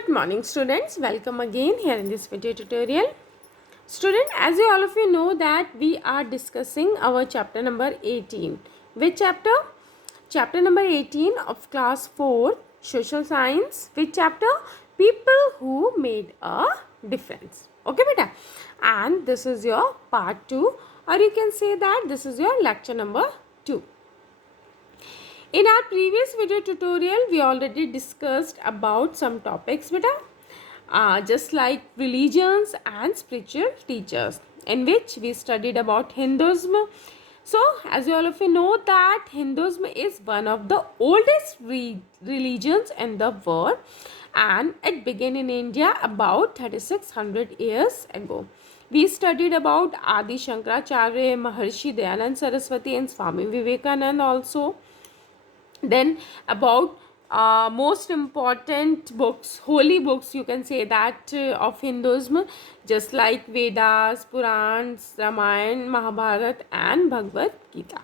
Good morning students, welcome again here in this video tutorial. Student, as you all of you know that we are discussing our chapter number 18. Which chapter? Chapter number 18 of class 4 social science. Which chapter? People who made a difference. Okay beta, and this is your part 2, or you can say that this is your lecture number 2. In our previous video tutorial, we already discussed about some topics, beta, just like religions and spiritual teachers, in which we studied about Hinduism. So, as you all of you know that Hinduism is one of the oldest religions in the world, and it began in India about 3600 years ago. We studied about Adi Shankaracharya, Maharshi Dayanand Saraswati and Swami Vivekananda also. Then about most important books, holy books you can say that, of Hinduism, just like Vedas, Purans, Ramayana, Mahabharata and Bhagavad Gita.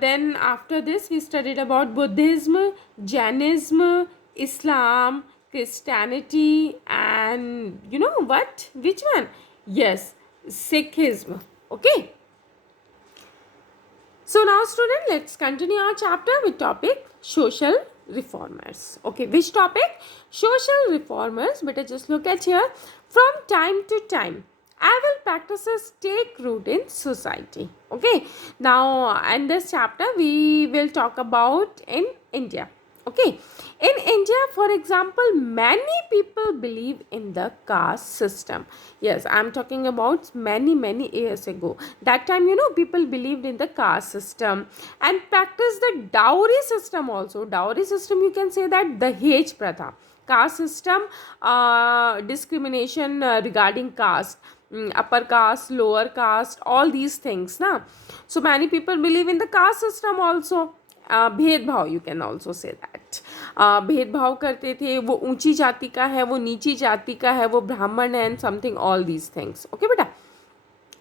Then after this we studied about Buddhism, Jainism, Islam, Christianity, and you know what, which one? Yes, Sikhism. Okay. So now student, let's continue our chapter with topic social reformers. Okay, which topic? Social reformers. Beta, just look at here. From time to time, evil practices take root in society. Okay, now in this chapter we will talk about in India. Okay, in India, for example, many people believe in the caste system. Yes, I am talking about many years ago. That time, you know, people believed in the caste system and practiced the dowry system also. Dowry system, you can say that Dahej Pratha. Caste system, discrimination regarding caste. Upper caste, lower caste, all these things. Na? So many people believe in the caste system also. भेदभाव, you can also say that, भेदभाव करते थे, वो ऊंची जाति का है, वो नीची जाति का है, वो ब्राह्मण है, and something all these things. Okay बेटा,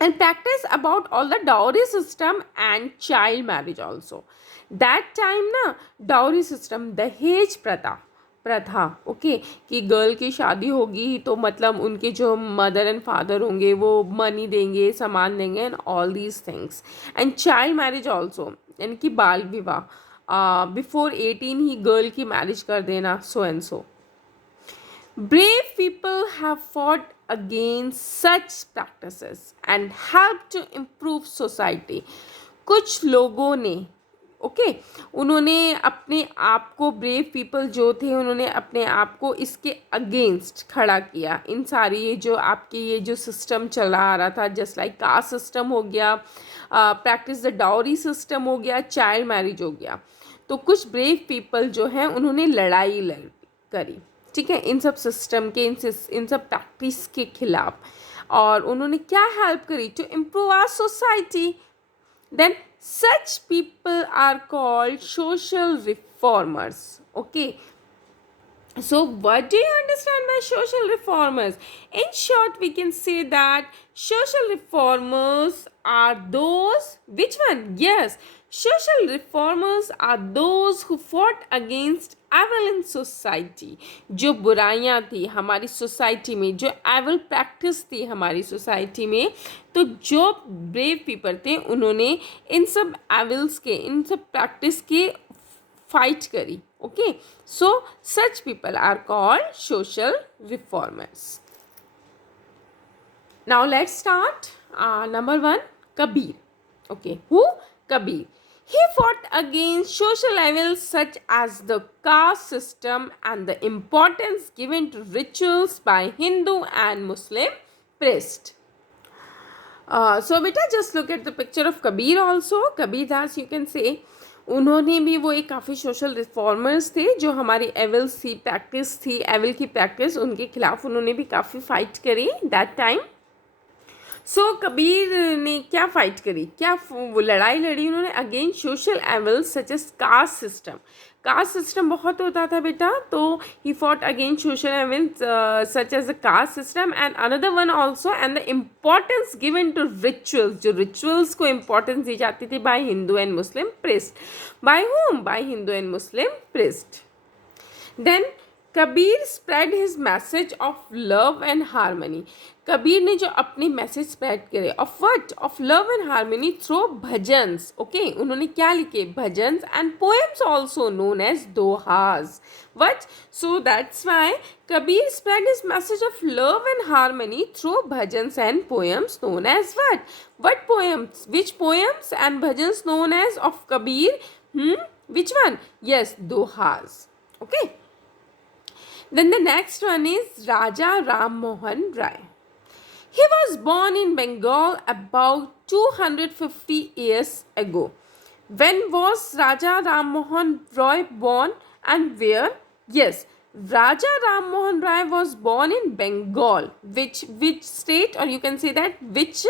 and practice about all the dowry system and child marriage also. That time na, dowry system, दहेज प्रथा, ओके, कि गर्ल की शादी होगी तो मतलब उनके जो मदर एंड फादर होंगे वो मनी देंगे, सामान देंगे, and all these things. And child marriage also, यानी कि बाल विवाह, बिफोर 18 ही गर्ल की मैरिज कर देना, so and so. Brave people have fought against such practices and helped to improve society. कुछ लोगों ने उन्होंने अपने आप को, ब्रेव पीपल जो थे, उन्होंने अपने आप को इसके अगेंस्ट खड़ा किया. इन सारी ये जो आपके ये जो सिस्टम चला आ रहा था, जस्ट लाइक कास्ट सिस्टम हो गया, प्रैक्टिस द डाउरी सिस्टम हो गया, चाइल्ड मैरिज हो गया, तो कुछ ब्रेव पीपल जो हैं उन्होंने लड़ाई करी, ठीक है, इन सब सिस्टम के, इन सब प्रैक्टिस के खिलाफ. और उन्होंने क्या हेल्प करी? To improve our society. Then such people are called social reformers. Okay, so what do you understand by social reformers? In short, we can say that social reformers are those, which one? Yes, social reformers are those who fought against evil in society. जो बुराइयां थी हमारी society में, जो एवल practice थी हमारी society में, तो जो ब्रेव पीपल थे उन्होंने इन सब एवल्स के, इन सब प्रैक्टिस के फाइट करी. Okay, so such people are called social reformers. Now let's start. Number 1, Kabir. Okay, who? Kabir. He fought against social evils such as the caste system and the importance given to rituals by Hindu and Muslim priests. So beta, just look at the picture of Kabir also. Kabir Das, you can say, उन्होंने भी, वो एक काफ़ी social reformers थे, जो हमारी evils थी, practice थी, एवल की प्रैक्टिस, उनके खिलाफ उन्होंने भी काफ़ी फाइट करी दैट टाइम. सो कबीर ने क्या फाइट करी, क्या वो लड़ाई लड़ी उन्होंने against social evils such as caste system. Caste system बहुत होता था बेटा, तो he fought against social evils such as the caste system. And another one also, and the importance given to rituals, जो रिचुअल्स को इम्पॉर्टेंस दी जाती थी by Hindu and Muslim priest. By whom? By Hindu and Muslim priest. Then Kabir spread his message of love and harmony. Kabir ने जो अपने message spread करे of what, of love and harmony through bhajans. Okay, उन्होंने क्या लिखे? Bhajans and poems also known as dohas. What? So that's why Kabir spread his message of love and harmony through bhajans and poems known as what? What poems? Which poems and bhajans known as of Kabir? Which one? Yes, dohas. Okay. Then the next one is Raja Ram Mohan Rai. He was born in Bengal about 250 years ago. When was Raja Ram Mohan Roy born and where? Yes, Raja Ram Mohan Rai was born in Bengal. Which state, or you can say that which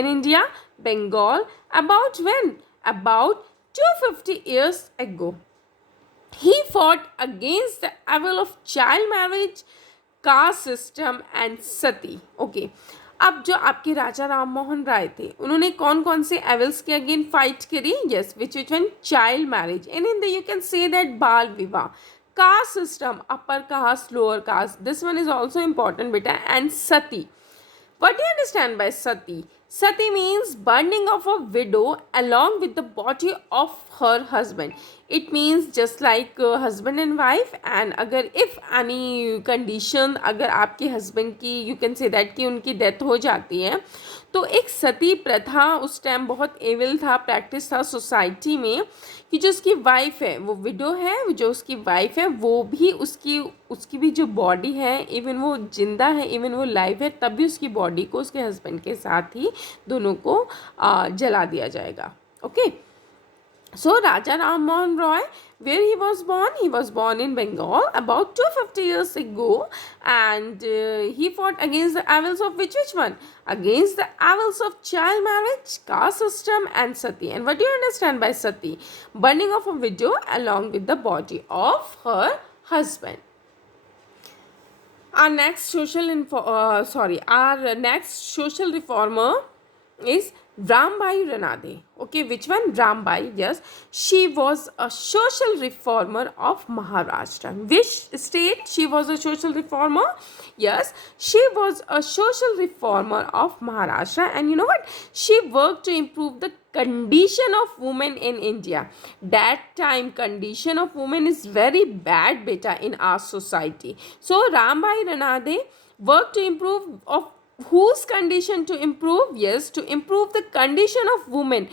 in India? Bengal. About when? About 250 years ago. He fought against the evil of child marriage, caste system and sati. Okay. अब जो आपके राजा राम मोहन राय थे, उन्होंने कौन कौन से evils के again fight करी? Yes, which one? Child marriage. In Hindi you can say that bal vivah. Caste system, upper caste, lower caste, this one is also important beta. And sati. What do you understand by sati? Sati means burning of a widow along with the body of her husband. It means just like husband and wife, and अगर if any condition, अगर आपके husband की you can say that कि उनकी death हो जाती है, तो एक सती प्रथा उस टाइम बहुत एविल था, प्रैक्टिस था सोसाइटी में, कि जो उसकी वाइफ है वो विडो है, जो उसकी वाइफ है वो भी उसकी भी जो बॉडी है, इवन वो जिंदा है, इवन वो लाइव है, तब भी उसकी बॉडी को उसके हस्बैंड के साथ ही दोनों को जला दिया जाएगा. Okay. So Raja Ram Mohan Roy, where he was born? He was born in Bengal about 250 years ago, and he fought against the evils of which one? Against the evils of child marriage, caste system and sati. And what do you understand by sati? Burning of a widow along with the body of her husband. Our next social reformer is Rambai Ranade. Okay, which one? Rambai, yes. She was a social reformer of Maharashtra. Which state she was a social reformer? Yes, she was a social reformer of Maharashtra. And you know what? She worked to improve the condition of women in India. That time condition of women is very bad beta in our society. So Rambai Ranade worked to improve of whose condition to improve? Yes, to improve the condition of women.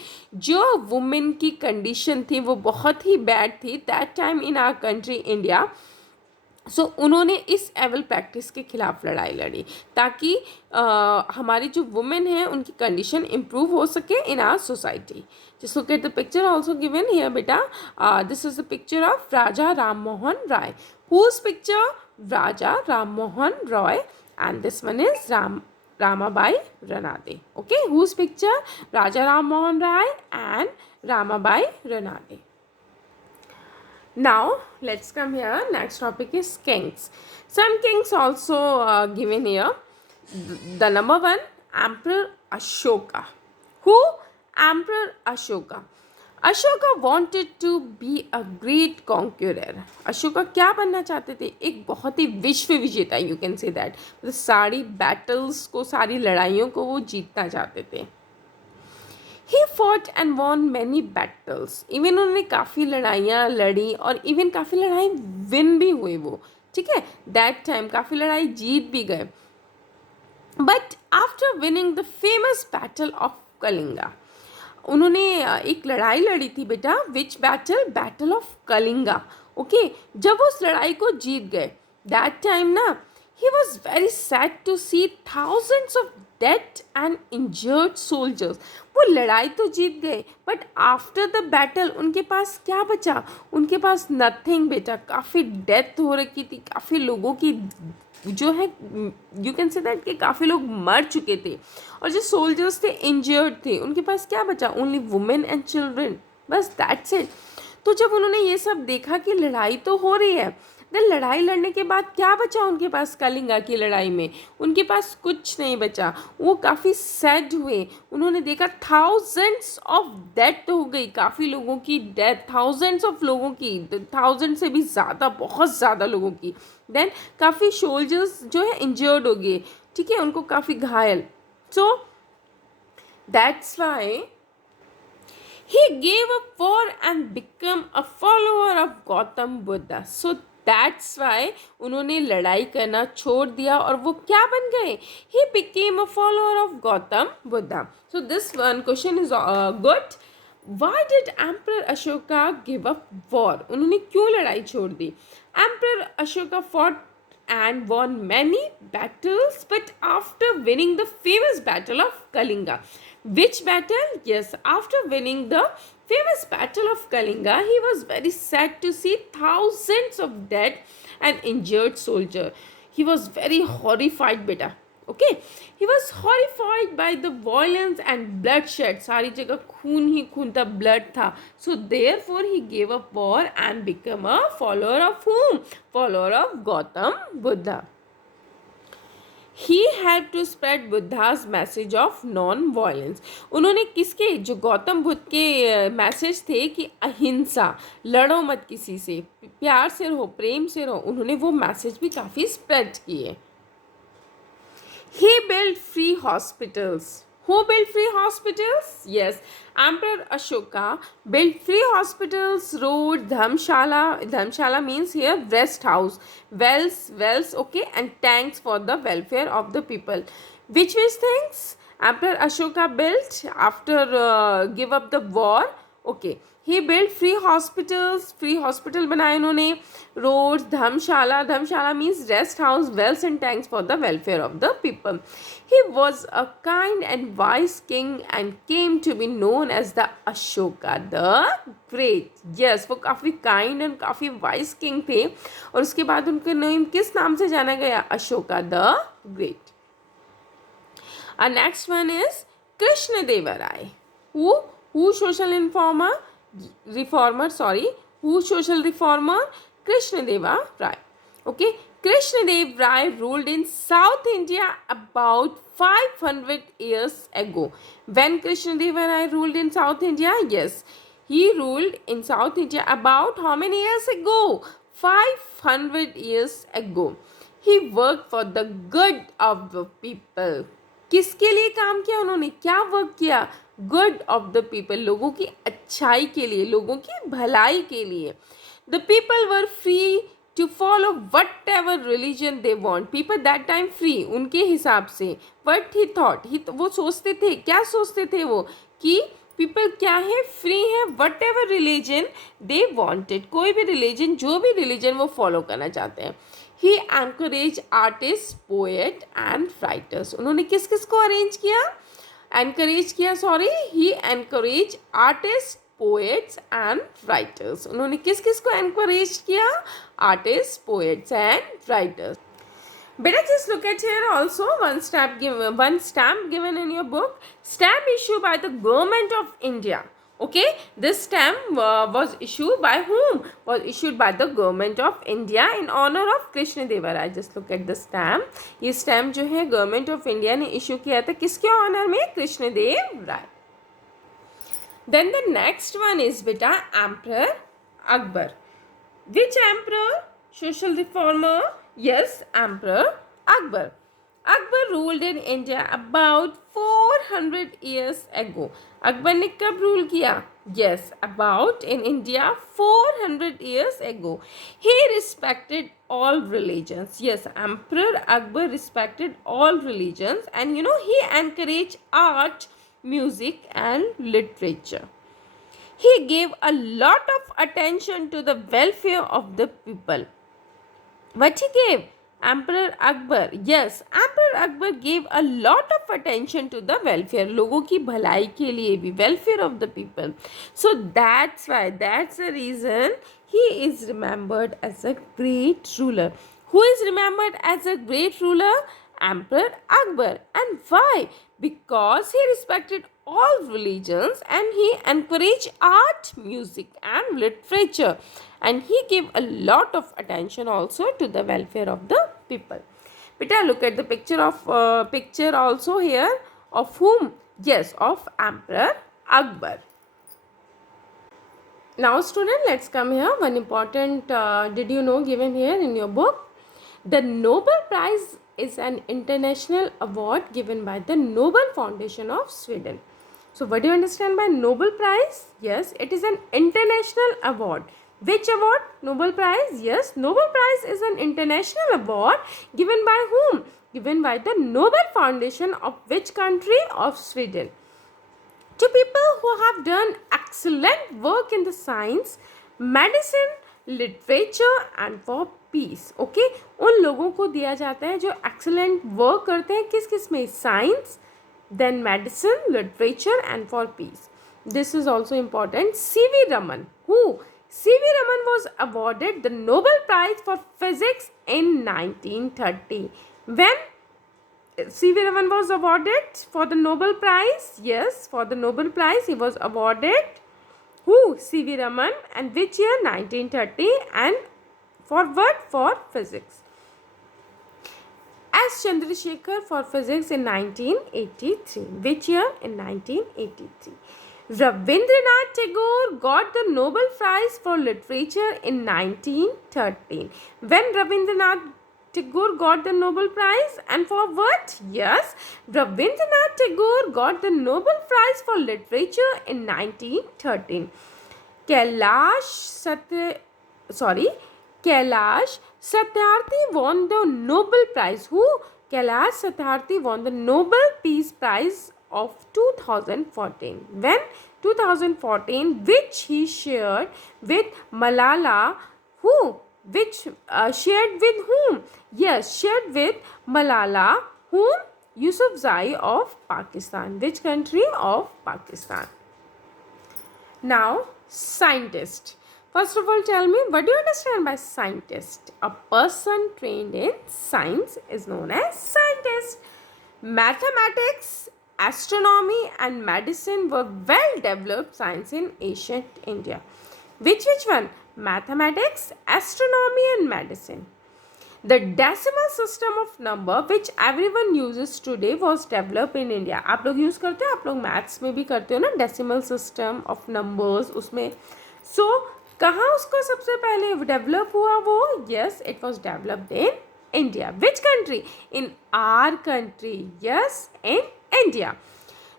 जो women की condition थी वो बहुत ही bad थी that time in our country India. सो उन्होंने इस एवल practice के खिलाफ लड़ाई लड़ी ताकि हमारी जो वुमेन है उनकी कंडीशन इम्प्रूव हो सके in our society. Just look at the picture also given here बेटा. This is the picture of Raja Ram Mohan Roy. Whose picture? Raja Ram Mohan Roy. And this one is Ramabai Ranade. Okay, whose picture? Raja Ram Mohan Rai and Ramabai Ranade. Now let's come here. Next topic is kings. Some kings also given here. The number one, Emperor Ashoka. Who? Emperor Ashoka. Ashoka wanted to be a great conqueror. Ashoka क्या बनना चाहते थे? एक बहुत ही विश्व विजेता. You can say that. सारी बैटल्स को, सारी लड़ाइयों को वो जीतना चाहते थे. He fought and won many battles. Even उन्होंने काफ़ी लड़ाइयाँ लड़ी और इवन काफ़ी लड़ाई विन भी हुई वो. ठीक है, दैट टाइम काफ़ी लड़ाई जीत भी गए. But after winning the famous battle of Kalinga, उन्होंने एक लड़ाई लड़ी थी बेटा. Which battle? Battle of Kalinga. Okay, जब उस लड़ाई को जीत गए दैट टाइम ना, he was very sad to see thousands of dead and injured soldiers. वो लड़ाई तो जीत गए बट आफ्टर द बैटल उनके पास क्या बचा? उनके पास नथिंग बेटा. काफ़ी डेथ हो रखी थी, काफ़ी लोगों की जो है यू कैन से दैट कि काफ़ी लोग मर चुके थे और जो सोल्जर्स थे इंजर्ड थे. उनके पास क्या बचा? Only women and children. बस दैट्स इट. तो जब उन्होंने ये सब देखा कि लड़ाई तो हो रही है, देन लड़ाई लड़ने के बाद क्या बचा उनके पास? कलिंगा की लड़ाई में उनके पास कुछ नहीं बचा। वो काफ़ी सैड हुए, उन्होंने देखा थाउजेंड्स ऑफ डेथ हो गई, काफ़ी लोगों की डेथ, थाउजेंड्स ऑफ लोगों की, थाउजेंड से भी ज़्यादा, बहुत ज़्यादा लोगों की। देन काफ़ी सोल्जर्स जो है इंजर्ड हो गए, ठीक है, उनको काफ़ी घायल। So that's why he gave up war and became a follower of Gautam Buddha. So that's why उन्होंने लड़ाई करना छोड़ दिया और वो क्या बन गए? He became a follower of Gautam Buddha. So this one question is good. Why did Emperor Ashoka give up war? उन्होंने क्यों लड़ाई छोड़ दी? Emperor Ashoka fought and won many battles, but after winning the famous battle of Kalinga. Which battle? Yes, after winning the famous battle of Kalinga, he was very sad to see thousands of dead and injured soldiers. He was very horrified, beta. Okay, he was horrified by the violence and bloodshed. सारी जगह खून ही खून था, blood था. So therefore he gave up war and became a follower of whom? Follower of Gautam Buddha. He helped to spread Buddha's message of non-violence. उन्होंने किसके, जो गौतम बुद्ध के मैसेज थे कि अहिंसा, लड़ो मत किसी से, प्यार से रहो, प्रेम से रहो, उन्होंने वो मैसेज भी काफ़ी स्प्रेड किए. He built free hospitals. Who built free hospitals? Yes, Emperor Ashoka built free hospitals, road, dharmshala. Dharmshala means here rest house, wells, okay, and tanks for the welfare of the people. Which things Emperor Ashoka built after give up the war? Okay, he built free hospitals, free hospital बनाए उन्होंने, roads, Dharamshala, Dharamshala means rest house, wells and tanks for the welfare of the people. He was a kind and wise king and came to be known as the Ashoka the Great. Yes, वो काफ़ी kind and काफ़ी wise king थे और उसके बाद उनके नाम किस नाम से जाना गया? Ashoka the Great. Our next one is Krishna Deva Rai. Who social reformer, who social reformer? Krishna Deva Rai. Okay, Krishna Deva Rai ruled in South India about 500 years ago. When Krishna Deva Rai ruled in South India? Yes, he ruled in South India about how many years ago? 500 years ago. He worked for the good of the people. किसके लिए काम किया उन्होंने? क्या work किया? Good of the people, लोगों की अच्छाई के लिए, लोगों की भलाई के लिए. The people were free to follow whatever religion they want. People that time free, उनके हिसाब से. वट ही थॉट, वो सोचते थे, क्या सोचते थे वो, कि पीपल क्या है, फ्री है, what ever religion they wanted, कोई भी रिलीजन, जो भी रिलीजन वो फॉलो करना चाहते हैं. He encouraged artists, poet and writers. उन्होंने किस किस को अरेंज किया, encourage किया, he encouraged artists, poets and writers. उन्होंने किस किस को encourage किया? Artists, poets and writers. Better just look at here also one stamp given in your book. Stamp issued by the government of India. Okay, this stamp was issued by whom? Was issued by the government of India in honor of Krishna Deva Rai. Just look at the stamp. ये stamp जो है government of India ने issue किया था किसके honor में? Krishna Deva Rai. Then the next one is beta Emperor Akbar. Which emperor? Social reformer? Yes, Emperor Akbar. Akbar ruled in India about 400 years ago. Akbar ने कब rule किया? Yes, about in India 400 years ago. He respected all religions. Yes, Emperor Akbar respected all religions, and he encouraged art, music and literature. He gave a lot of attention to the welfare of the people. What he gave? Emperor Akbar. Yes, Emperor Akbar gave a lot of attention to the welfare. लोगों की भलाई के लिए भी, welfare of the people. So that's the reason he is remembered as a great ruler. Who is remembered as a great ruler? Emperor Akbar. And why? Because he respected all religions, and he encouraged art, music, and literature, and he gave a lot of attention also to the welfare of the people. Beta, look at the picture also here of whom? Yes, of Emperor Akbar. Now student, let's come here. One important, did you know, given here in your book. The Nobel Prize is an international award given by the Nobel Foundation of Sweden. So what do you understand by Nobel Prize? Yes, it is an international award. Which award? Nobel Prize? Yes, Nobel Prize is an international award given by whom? Given by the Nobel Foundation of which country? Of Sweden. To people who have done excellent work in the science, medicine, literature and for peace. Okay, उन लोगों को दिया जाता है जो excellent work करते हैं किस किस में? Science, then medicine, literature and for peace. This is also important. C.V. Raman. Who? C.V. Raman was awarded the Nobel Prize for Physics in 1930. When C.V. Raman was awarded for the Nobel Prize? Yes, for the Nobel Prize he was awarded. Who? C.V. Raman. And which year? 1930. And for what? For physics. S. Chandrasekhar for physics in 1983. Which year? In 1983. Rabindranath Tagore got the Nobel Prize for literature in 1913. When Rabindranath Tagore got the Nobel Prize, and for what? Yes, Rabindranath Tagore got the Nobel Prize for literature in 1913. Kailash Satyarthi won the Nobel Prize. Who? Kailash Satyarthi won the Nobel Peace Prize of 2014. When? 2014, which he shared with Malala. Who? Which shared with whom? Yes, shared with Malala. Whom? Yousafzai of Pakistan. Which country? Of Pakistan. Now, scientist. First of all, tell me, what do you understand by scientist? A person trained in science is known as scientist. Mathematics, astronomy and medicine were well developed science in ancient India. Which one? Mathematics, astronomy and medicine. The decimal system of number which everyone uses today was developed in India. आप लोग use करते हो, आप लोग maths में भी करते हो ना, decimal system of numbers उसमें. So कहाँ उसको सबसे पहले डेवलप हुआ वो? Yes, it was developed in India. Which country? In our country. Yes, in India.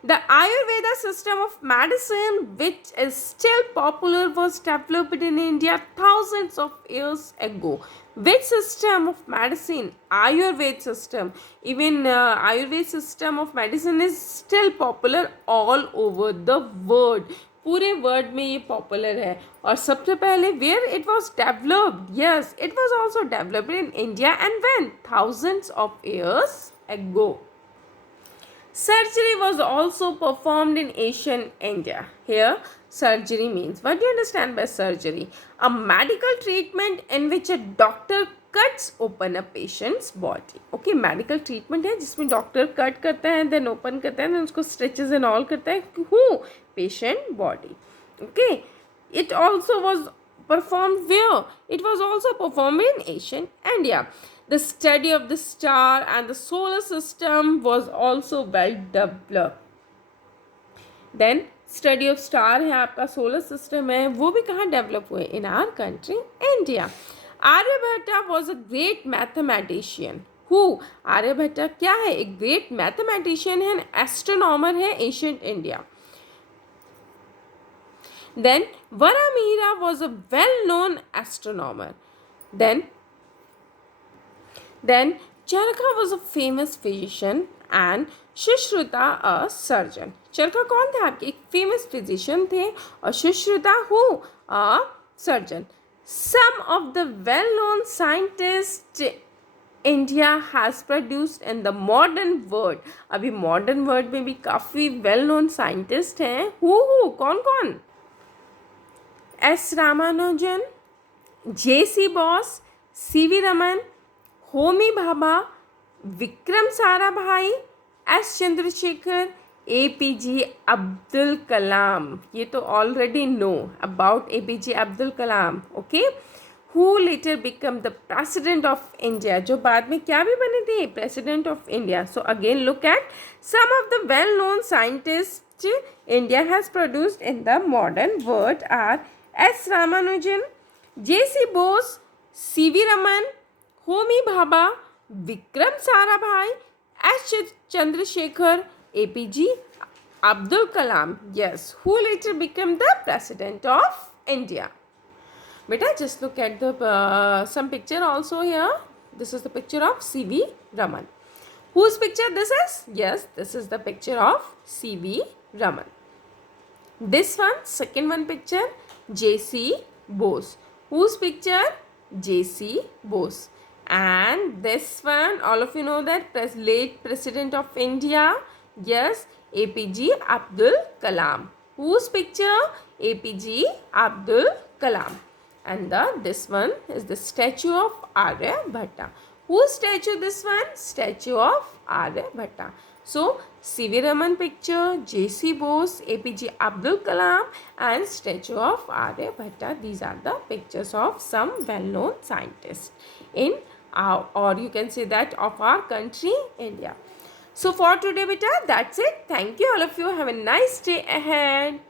The Ayurveda system of medicine, which is still popular, was developed in India thousands of years ago. Which system of medicine? Ayurveda system. Even Ayurveda system of medicine is still popular all over the world. पूरे world में ये popular है. और सबसे पहले where it was developed? Yes, it was also developed in India. And when? thousands of years ago. Surgery was also performed in ancient India. Here, surgery means, what do you understand by surgery? A medical treatment in which a doctor cuts open a patient's body. Okay, medical treatment है जिसमें doctor cut करता है, then open करता है, then उसको stitches and all करता है. Who? Patient body. Okay, it also was performed where? It was also performed in ancient India. The study of the star and the solar system was also well developed. Then study of star है आपका, solar system है, वो भी कहाँ develop हुए? In our country, India. Aryabhatta was a great mathematician. Who? Aryabhatta क्या है? एक great mathematician है, astronomer है ancient India. Then Varamihira was a well-known astronomer. Then Charaka was a famous physician and Sushruta a surgeon. Charaka कौन थे आपके? एक famous physician थे और Sushruta who? A surgeon. Some of the well-known scientists India has produced in the modern world. अभी modern world में भी काफ़ी well-known scientists हैं. Who? कौन? S. Ramanujan, J.C. Bose, C.V. Raman, Homi Bhabha, Vikram Sarabhai, S. Chandrasekhar, APJ Abdul Kalam. ये तो already know about APJ Abdul Kalam. Okay. Who later become the president of India. जो बाद में क्या भी बने थे? President of India. So again look at some of the well-known scientists India has produced in the modern world are S. Ramanujan, J.C. Bose, C.V. Raman, Homi Bhabha, Vikram Sarabhai, S. Chandrasekhar, APJ Abdul Kalam. Yes, who later became the president of India. Beta, just look at the some picture also here. This is the picture of C.V. Raman. Whose picture this is? Yes, this is the picture of C.V. Raman. This one, second one picture, J.C. Bose. Whose picture? J.C. Bose. And this one, all of you know that late President of India, yes, APJ Abdul Kalam. Whose picture? APJ Abdul Kalam. And this one is the statue of Aryabhatta. Whose statue this one? Statue of Aryabhatta. So, C.V. Raman picture, J.C. Bose, APJ Abdul Kalam and statue of Aryabhatta. These are the pictures of some well-known scientists in our, or you can say that of our country, India. So, for today, beta, that's it. Thank you all of you. Have a nice day ahead.